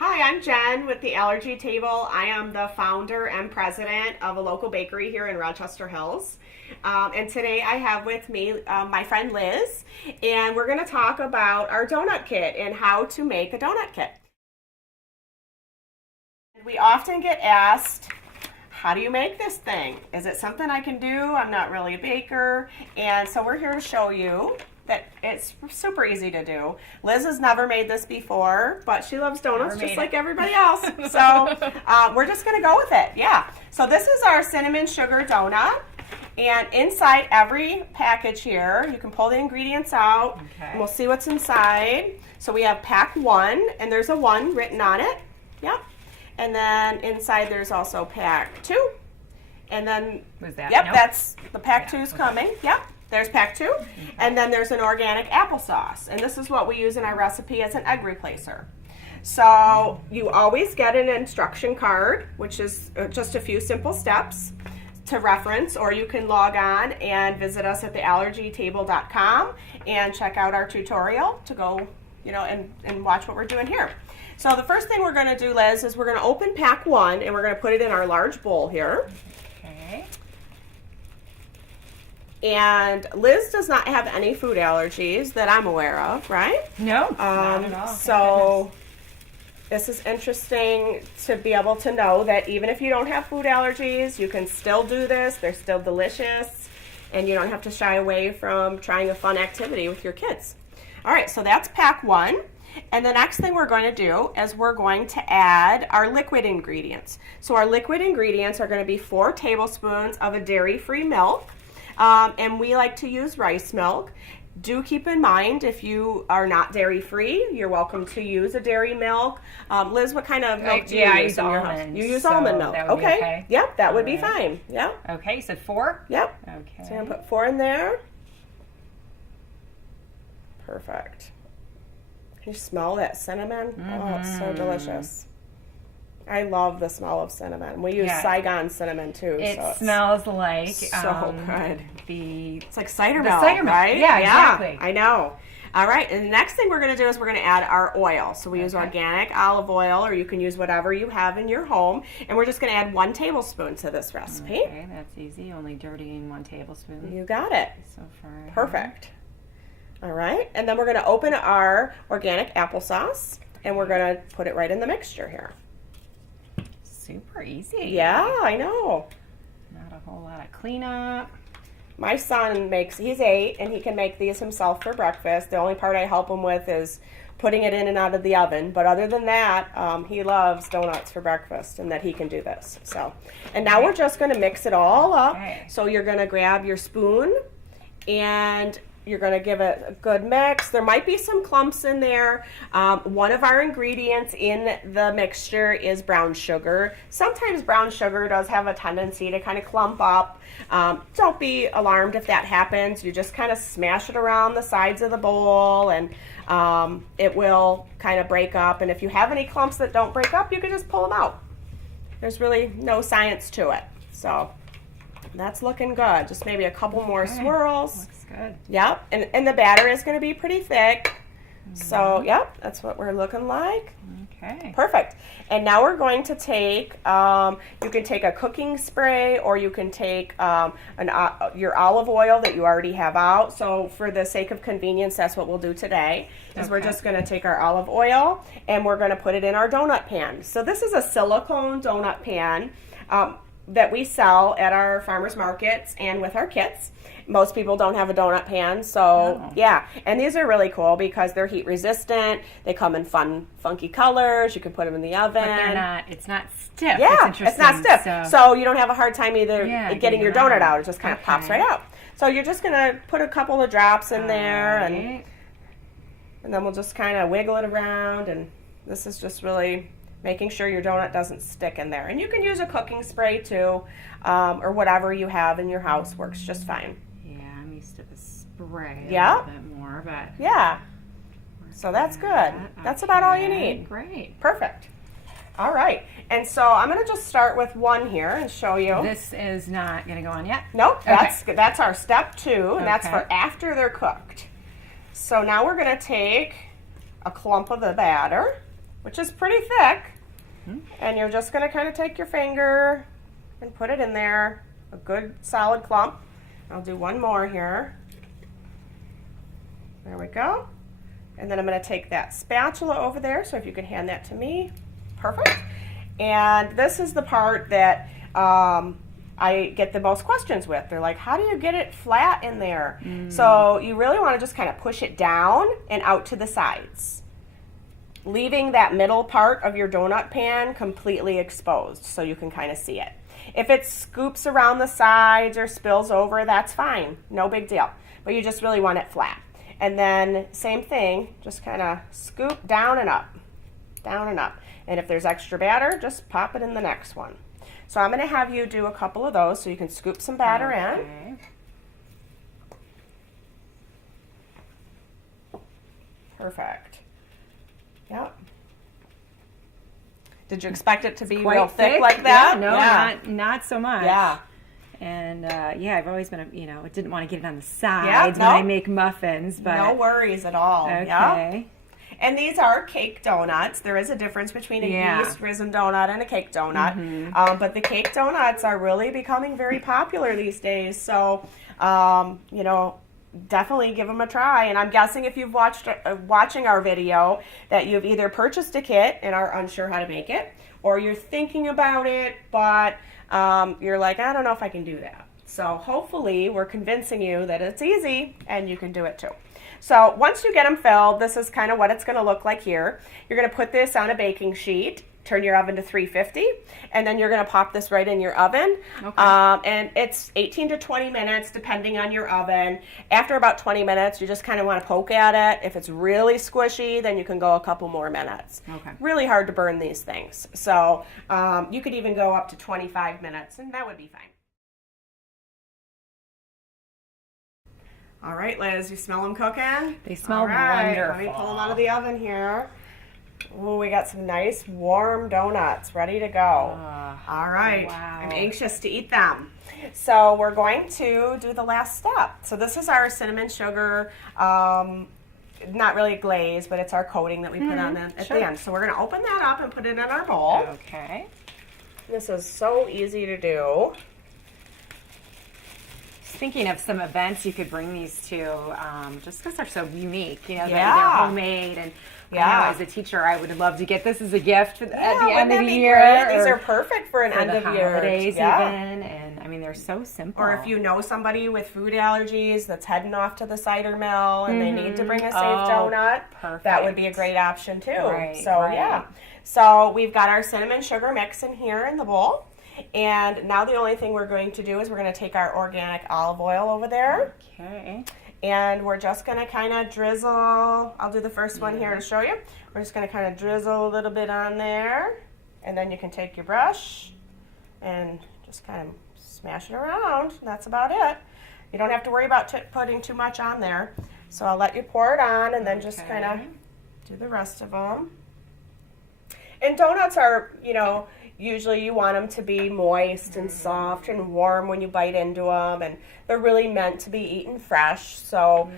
Hi, I'm Jen with the Allergy Table. I am the founder and president of a local bakery here in Rochester Hills. And today I have with me my friend Liz, and we're going to talk about our donut kit and how to make a donut kit. We often get asked, how do you make this thing? Is it something I can do? I'm not really a baker. And so we're here to show you that it's super easy to do. Liz has never made this before, but she loves donuts just like everybody else. So we're just gonna go with it, yeah. So this is our cinnamon sugar donut. And inside every package here, you can pull the ingredients out, and we'll see what's inside. So we have pack 1, and there's a 1 written on it, yep. And then inside there's also pack 2. And then, that's the pack 2 is coming, yep. There's pack 2, and then there's an organic applesauce, and this is what we use in our recipe as an egg replacer. So you always get an instruction card, which is just a few simple steps to reference, or you can log on and visit us at TheAllergyTable.com and check out our tutorial to go, and watch what we're doing here. So the first thing we're going to do, Liz, is we're going to open pack 1, and we're going to put it in our large bowl here. Okay. And Liz does not have any food allergies that I'm aware of, right? No, not at all. So this is interesting to be able to know that even if you don't have food allergies, you can still do this. They're still delicious, and you don't have to shy away from trying a fun activity with your kids. All right, so that's pack 1. And the next thing we're going to do is we're going to add our liquid ingredients. So our liquid ingredients are going to be 4 tablespoons of a dairy-free milk. And we like to use rice milk. Do keep in mind, if you are not dairy-free, you're welcome to use a dairy milk. Liz, what kind of milk do you use? I use almond. You use almond milk. That would be okay. Yep, that would be fine. Yeah. Okay, so 4? Yep. Okay. So I'm going to put 4 in there. Perfect. Can you smell that cinnamon? Oh, it's so delicious. I love the smell of cinnamon. We use Saigon cinnamon too. It smells like so good. It's like cider milk, right? Yeah, exactly. I know. All right, and the next thing we're going to do is we're going to add our oil. So we use organic olive oil, or you can use whatever you have in your home. And we're just going to add 1 tablespoon to this recipe. Okay, that's easy. Only dirtying 1 tablespoon. You got it. So far. Perfect. All right, and then we're going to open our organic applesauce, and we're going to put it right in the mixture here. Super easy. Yeah, I know. Not a whole lot of cleanup. My son he's 8, and he can make these himself for breakfast. The only part I help him with is putting it in and out of the oven. But other than that, he loves donuts for breakfast, and that he can do this. So, and now we're just going to mix it all up. Okay. So you're going to grab your spoon, and you're going to give it a good mix. There might be some clumps in there. One of our ingredients in the mixture is brown sugar. Sometimes brown sugar does have a tendency to kind of clump up. Don't be alarmed if that happens. You just kind of smash it around the sides of the bowl, and it will kind of break up. And if you have any clumps that don't break up, you can just pull them out. There's really no science to it. So that's looking good. Just maybe a couple more swirls. Looks good. Yep, and the batter is going to be pretty thick. So, yep, that's what we're looking like. Okay. Perfect. And now we're going to take, you can take a cooking spray, or you can take your olive oil that you already have out. So for the sake of convenience, that's what we'll do today, is we're just going to take our olive oil, and we're going to put it in our donut pan. So this is a silicone donut pan that we sell at our farmers markets and with our kits. Most people don't have a donut pan, so yeah. And these are really cool because they're heat resistant. They come in fun, funky colors. You can put them in the oven. But it's not stiff. Yeah, it's not stiff. So you don't have a hard time either getting your donut out. It just kind of pops right out. So you're just gonna put a couple of drops in there, and then we'll just kind of wiggle it around. And this is just really making sure your donut doesn't stick in there. And you can use a cooking spray too, or whatever you have in your house works just fine. Spray a little bit more, but so that's good. That's about all you need. Great. Perfect. All right, and so I'm going to just start with 1 here and show you. This is not going to go on yet? Nope, that's our step 2, and that's for after they're cooked. So now we're going to take a clump of the batter, which is pretty thick. And you're just going to kind of take your finger and put it in there, a good solid clump. I'll do one more here. There we go. And then I'm going to take that spatula over there, so if you could hand that to me. Perfect. And this is the part that I get the most questions with. They're like, how do you get it flat in there? So you really want to just kind of push it down and out to the sides, leaving that middle part of your donut pan completely exposed so you can kind of see it. If it scoops around the sides or spills over, that's fine. No big deal. But you just really want it flat. And then same thing, just kind of scoop down and up, down and up. And if there's extra batter, just pop it in the next one. So I'm going to have you do a couple of those so you can scoop some batter in. Perfect. Yep. Did you expect it to be real thick like that? Yeah, no, not so much. Yeah. And I've always been, I didn't want to get it on the sides when I make muffins. But no worries at all. Okay. Yeah. And these are cake donuts. There is a difference between a yeast risen donut and a cake donut. But the cake donuts are really becoming very popular these days. So, definitely give them a try. And I'm guessing if you've watching our video that you've either purchased a kit and are unsure how to make it, or you're thinking about it, but you're like, I don't know if I can do that. So hopefully we're convincing you that it's easy and you can do it too. So once you get them filled, this is kind of what it's going to look like here. You're going to put this on a baking sheet, turn your oven to 350, and then you're going to pop this right in your oven. Okay. And it's 18 to 20 minutes depending on your oven. After about 20 minutes, you just kind of want to poke at it. If it's really squishy, then you can go a couple more minutes. Okay. Really hard to burn these things. So you could even go up to 25 minutes, and that would be fine. All right, Liz, you smell them cooking? They smell wonderful. Let me pull them out of the oven here. Ooh, we got some nice warm donuts ready to go. All right, wow. I'm anxious to eat them. So we're going to do the last step. So this is our cinnamon sugar, not really a glaze, but it's our coating that we put on at the end. So we're going to open that up and put it in our bowl. Okay. This is so easy to do. Thinking of some events you could bring these to, just because they're so unique. They're homemade, and I know as a teacher I would love to get this as a gift at the end of the year. These are perfect for an end of year. Holidays even, and I mean they're so simple. Or if you know somebody with food allergies that's heading off to the cider mill and they need to bring a safe donut, that would be a great option too. So we've got our cinnamon sugar mix in here in the bowl. And now the only thing we're going to do is we're going to take our organic olive oil over there. Okay. And we're just going to kind of drizzle. I'll do the first one here to show you. We're just going to kind of drizzle a little bit on there. And then you can take your brush and just kind of smash it around. And that's about it. You don't have to worry about putting too much on there. So I'll let you pour it on and then just kind of do the rest of them. And donuts are, usually you want them to be moist and soft and warm when you bite into them, and they're really meant to be eaten fresh. So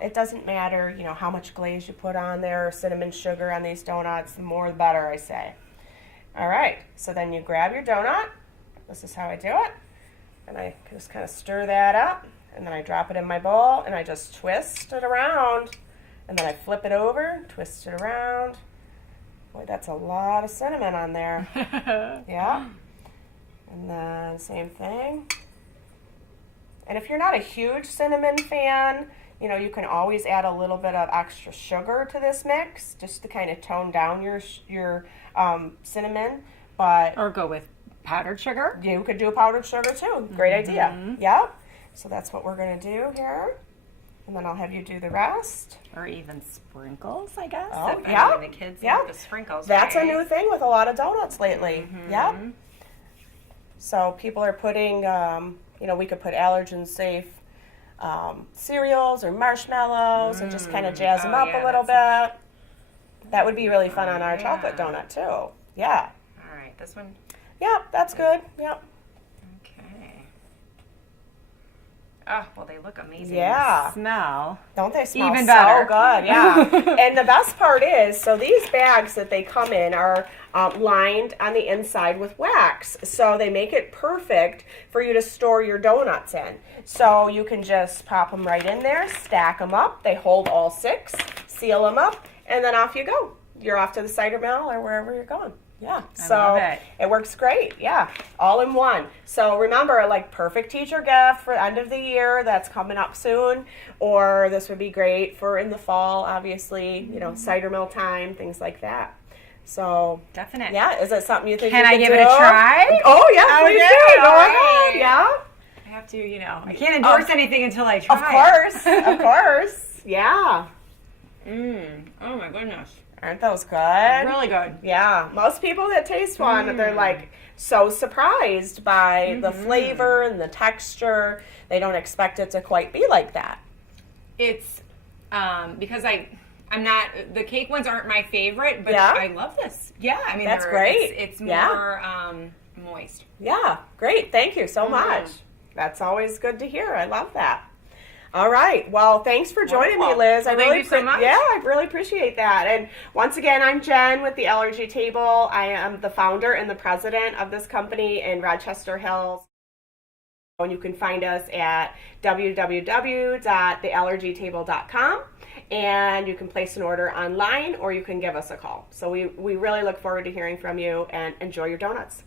it doesn't matter, how much glaze you put on there or cinnamon sugar on these donuts. The more the better, I say. All right, so then you grab your donut. This is how I do it. And I just kind of stir that up, and then I drop it in my bowl, and I just twist it around. And then I flip it over, twist it around. Boy, that's a lot of cinnamon on there. Yeah. And then same thing. And if you're not a huge cinnamon fan, you can always add a little bit of extra sugar to this mix just to kind of tone down your cinnamon. Or go with powdered sugar. You could do powdered sugar too. Great idea. Yeah. So that's what we're going to do here. And then I'll have you do the rest. Or even sprinkles, I guess. Oh, the kids like the sprinkles. That's a new thing with a lot of donuts lately. Yeah. So people are putting, we could put allergen-safe cereals or marshmallows and just kind of jazz them up a little bit. That would be really fun on our chocolate donut too. Yeah. All right, this one? Yep, that's good. Yep. Okay. Oh, well, they look amazing. Yeah. Smell. Don't they smell even better? so good? Yeah. And the best part is, so these bags that they come in are lined on the inside with wax. So they make it perfect for you to store your donuts in. So you can just pop them right in there, stack them up. They hold all 6, seal them up, and then off you go. You're off to the cider mill or wherever you're going. Yeah, so love it. It works great. Yeah, all in one. So remember, like, perfect teacher gift for the end of the year that's coming up soon, or this would be great for in the fall, obviously, you know, cider mill time, things like that. So Definite. yeah, is it something you think Can you I could give do? it a try? Oh yeah, please Okay, do. Go all ahead. right. Yeah, I have to, you know, I can't endorse anything until I try. of course. Yeah. Oh my goodness. Aren't those good? Really good. Yeah, most people that taste one, they're like so surprised by the flavor and the texture. They don't expect it to quite be like that. It's because I'm not, the cake ones aren't my favorite, but Yeah? I love this. Yeah, I mean, That's great. It's Yeah. more moist. Yeah, great. Thank you so much. That's always good to hear. I love that. All right. Well, thanks for joining me, Wonderful. Liz. Well, thank you so much. Yeah, I really appreciate that. And once again, I'm Jen with the Allergy Table. I am the founder and the president of this company in Rochester Hills. And you can find us at www.TheAllergyTable.com. And you can place an order online or you can give us a call. So we really look forward to hearing from you, and enjoy your donuts.